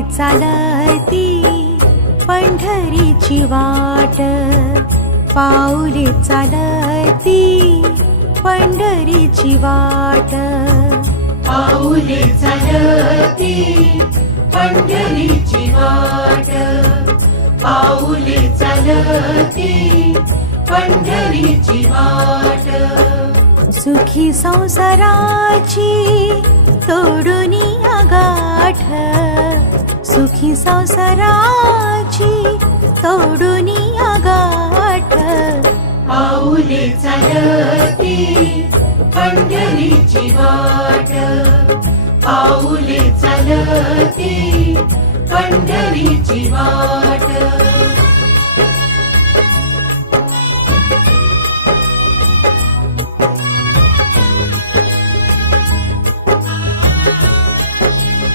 चालती पंढरीची वाट, पाऊले चालती पंढरीची वाट, पाऊले चालती पंढरीची वाट, पाऊले चालती पंढरीची वाट. सुखी संसाराची तोडून गाठ, सुखी संसाराची तोडून गाठ, पाऊले चालती पंढरीची वाट, पाऊले चालती पंढरीची वाट.